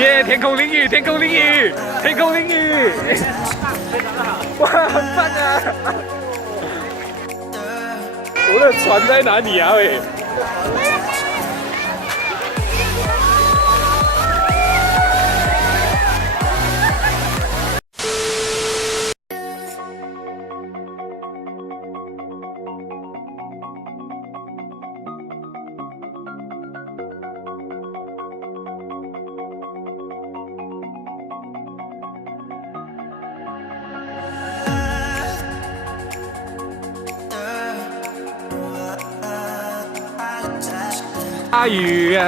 耶！天空淋雨，天空淋雨，天空淋雨！哇，很棒啊！我的船在哪里啊？喂！下雨啊！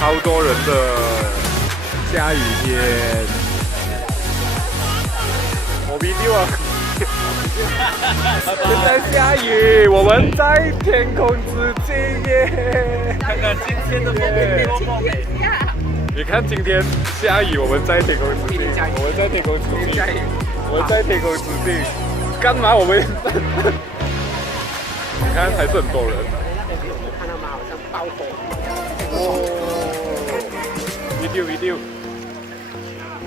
超多人的下雨天，我video啊！现在下雨，我们在天空之镜耶！看看今天的风景多么美！你看今天下雨，我们在天空之镜，我们在天空之镜，我们在天空之镜，干嘛？我们你看还是很多人。看到吗？好像爆火。video，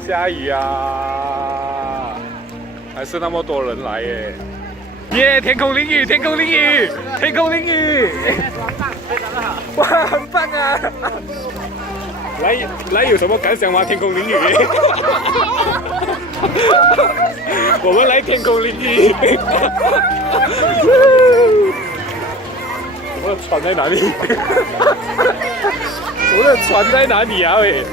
下雨啊，还是那么多人来耶！耶！天空淋雨，天空淋雨，天空淋雨！非常的好。哇，很棒啊！来，有什么感想吗？天空淋雨。我们来天空淋雨。我的船在哪里？我的船在哪里啊？喂！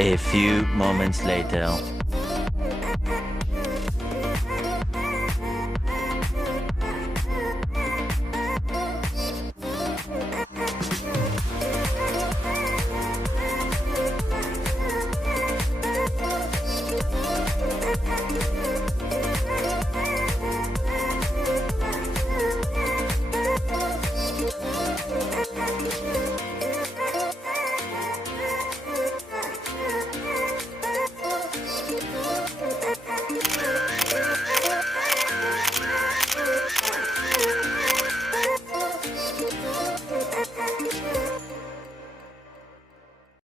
A few moments later.